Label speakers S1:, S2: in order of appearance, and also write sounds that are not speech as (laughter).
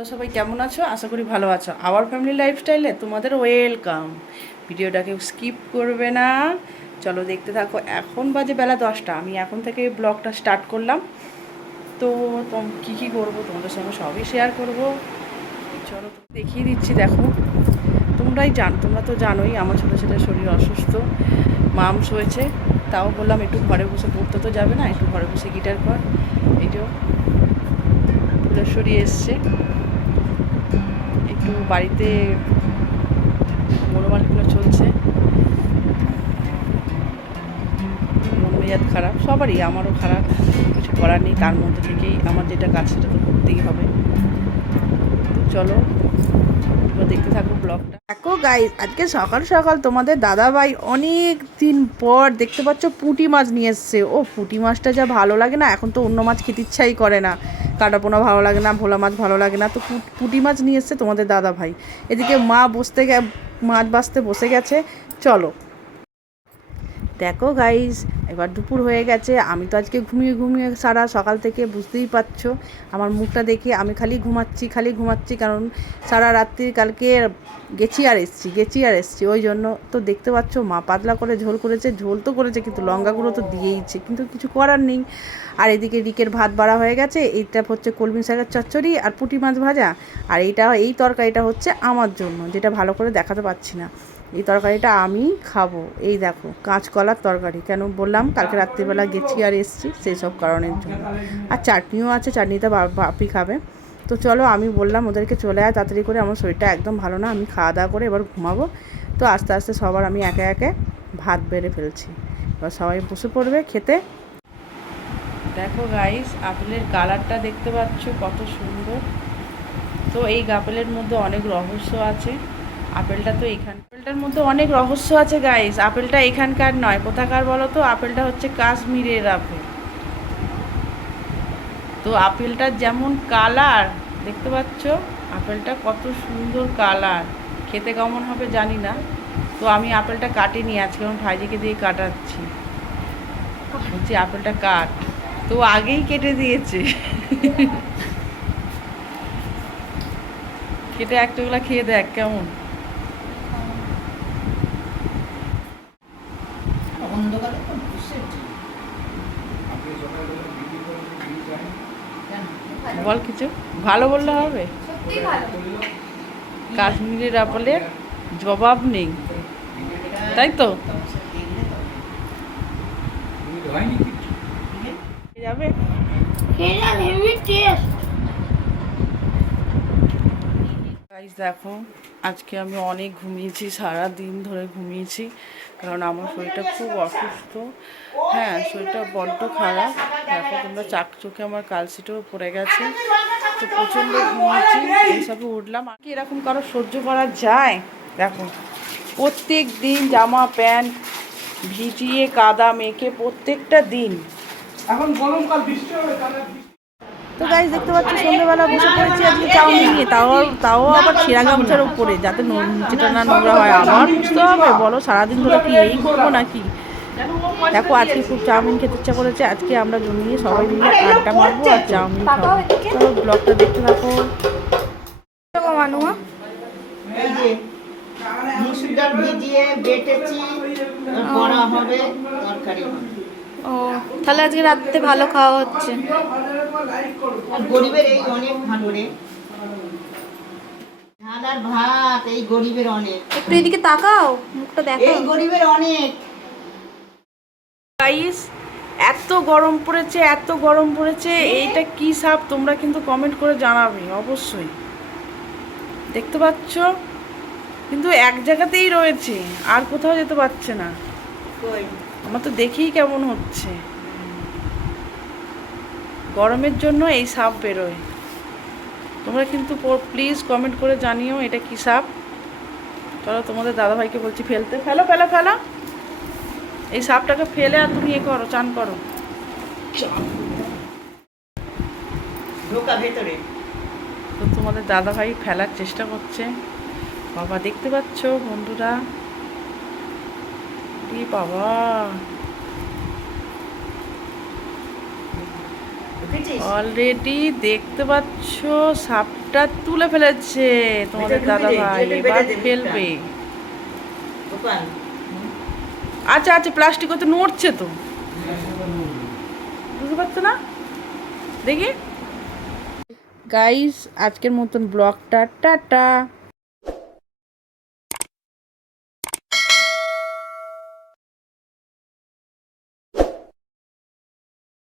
S1: তো সবাই কেমন আছো? আশা করি ভালো আছো। আওয়ার ফ্যামিলি লাইফস্টাইলে তোমাদের ওয়েলকাম ভিডিওটাকে স্কিপ করবে না। চলো দেখতে থাকো। এখন বাজে বেলা দশটা। আমি এখন থেকে ব্লগটা স্টার্ট করলাম। তো কী কী করব? তোমাদের সঙ্গে সবই শেয়ার করব। চলো দেখিয়ে দিচ্ছি, দেখো। তোমরাই জান, তোমরা তো জানোই আমার ছোটো ছেলের শরীর অসুস্থ। মামস হয়েছে তাও বললাম একটু ঘরে বসে পড়তে তো যাবে না। একটু ঘরে বসে গিটার কর। এই যে ফুলেশ্বরী এসছে। একটু বাড়িতে মোড়মালিগুলো চলছে। মন মেজাজ খারাপ, সবারই, আমারও খারাপ, কিছু করার নেই, তার মধ্যে থেকেই আমার যেটা কাজ সেটা তো করতেই হবে। তো চলো দেখতে থাকো ব্লগটা। দেখো গাইস আজকে সকাল সকাল তোমাদের দাদা ভাই অনেক দিন পর দেখতে পাচ্ছ পুঁটি মাছ নিয়ে এসছে। ও, পুঁটি মাছটা যা ভালো লাগে না, এখন তো অন্য মাছ খেতে ইচ্ছাই করে না। কাটাপোনা ভালো লাগে না, ভোলা মাছ ভালো লাগে না। তো পুঁটি মাছ নিয়ে এসছে তোমাদের দাদা ভাই এদিকে মা বসতে গে মাছ বাছতে বসে গেছে। চলো। দেখো গাইস এবার দুপুর হয়ে গেছে, আমি তো আজকে ঘুমিয়ে ঘুমিয়ে সারা সকাল থেকে বুঝতেই পারছ, আমার মুখটা দেখে আমি খালি ঘুমাচ্ছি খালি ঘুমাচ্ছি, কারণ সারা রাত্রি কালকে গেছি আর এসছি, গেছি আর এসছি, ওই জন্য তো দেখতে পাচ্ছ, মা পাতলা করে ঝোল করেছে, ঝোল তো করেছে, কিন্তু লঙ্কাগুলো তো দিয়েইছে, কিন্তু কিছু করার নেই। আর এদিকে রিকের ভাত বাড়া হয়ে গেছে, এইটা হচ্ছে কলমি শাকের চচ্চড়ি আর পুঁটি মাছ ভাজা, আর এইটা, এই তরকারিটা হচ্ছে আমার জন্য, যেটা ভালো করে দেখাতে পাচ্ছি না। এই তরকারিটা আমি খাব। এই দেখো, কাঁচকলার তরকারি। কেন বললাম? কালকে রাত্রিবেলা গেছি আর এসছি সেই সব কারণের জন্য। আর চাটনিও আছে চাটনিটা বাপি খাবে। তো চলো, আমি বললাম ওদেরকে চলে আয় তাড়াতাড়ি করে। আমার শরীরটা একদম ভালো না, আমি খাওয়া দাওয়া করে এবার ঘুমাবো। তো আস্তে আস্তে সবার আমি একে একে ভাত বেড়ে ফেলছি। এবার সবাই বসে পড়বে খেতে। দেখো গাইস আপেলের কালারটা দেখতে পাচ্ছ কত সুন্দর। তো এই আপেলের মধ্যে অনেক রহস্য আছে। আপেলটা তো এখান আপেলটার মধ্যে অনেক রহস্য আছে গাইস আপেলটা এখানকার নয়। কোথাকার বলো তো আপেলটা হচ্ছে কাশ্মীরের আপেল। তো আপেলটার যেমন কালার দেখতে পাচ্ছ? আপেলটা কত সুন্দর কালার খেতে কেমন হবে জানি না। তো আমি আপেলটা কাটিনি আজকে আমার ভাইজিকে দিয়ে কাটাচ্ছি। বলছি, আপেলটা কাট। তো আগেই কেটে দিয়েছে। (laughs) কেটে একটাগুলা খেয়ে দেখ কেমন। বল কিছু। ভালো বললে হবে। কাশ্মীরের আপেলের জবাব নেই। তাই তো? যাবে। দেখো আজকে আমি অনেক ঘুমিয়েছি সারা দিন ধরে ঘুমিয়েছি কারণ আমার শরীরটা খুব অসুস্থ। হ্যাঁ শরীরটা বড্ড খারাপ। দেখো তোমরা চাক চোখে আমার কালসিটেও পড়ে গেছে। তো প্রচণ্ড ঘুমিয়েছি এইসবে উঠলাম। আর কি এরকম কারও সহ্য করা যায়? দেখো প্রত্যেক দিন জামা প্যান্ট ভিজিয়ে কাদা মেখে প্রত্যেকটা দিন।
S2: এখন গরমকাল বৃষ্টি হবে
S1: তো গাইজ দেখতে পাচ্ছি সন্ধ্যেবেলা বসে পড়েছি আজকে চাউমিন নিয়ে। তাও তাও আবার ছেঁড়া গামছার উপরে যাতে নিচেটা না নোংরা হয় আমার। বুঝতে হবে বলো সারাদিন ধরে কি এই করব নাকি? দেখো আজকে খুব চাউমিন খেতে ইচ্ছা করেছে। আজকে আমরা জমিয়ে সবাই মিলে আড্ডা মারবো আর চাউমিন খাব। চলো ব্লগটা দেখতে থাকো।
S3: এই মুসুর ডাল ভিজিয়ে বেটেছি বড়া হবে তরকারি হবে।
S4: ও তাহলে আজকে রাত্রে ভালো খাওয়া হচ্ছে।
S3: আর গরিবের এই অনেক ভালো রে ভাত এই গরিবের অনেক।
S4: একটু এদিকে তাকাও মুখটা দেখো
S3: এই গরিবের অনেক।
S1: গাইস এত গরম পড়েছে এত গরম পড়েছে এইটা কি সাপ? তোমরা কিন্তু কমেন্ট করে জানাবে অবশ্যই। দেখতে পাচ্ছ? কিন্তু এক জায়গাতেই রয়েছে আর কোথাও যেতে পারছে না। আমার তো দেখেই কেমন হচ্ছে। গরমের জন্য এই সাপ বেরোয়। তোমরা কিন্তু প্লিজ কমেন্ট করে জানিও এটা কি সাপ। চলো তোমাদের দাদাভাইকে বলছি ফেলতে ফেলো ফেলো ফেলো। এই সাপটাকে ফেলে আর তুমি এ করো চান করো।
S3: ঢোকা ভেতরে।
S1: তো তোমাদের দাদাভাই ফেলার চেষ্টা করছে। বাবা দেখতে পাচ্ছ বন্ধুরা? এ বাবা? অলরেডি দেখতে পাচ্ছ সাপটা তুলে ফেলেছে তোমাদের
S3: এটা
S1: দাদা ভাই এবার ফেলবে। আচ্ছা আচ্ছা প্লাস্টিক তো নড়ছে তো। বুঝতে পারছ না? দেখি। গাইস আজকের মতন ব্লগটা, টাটা।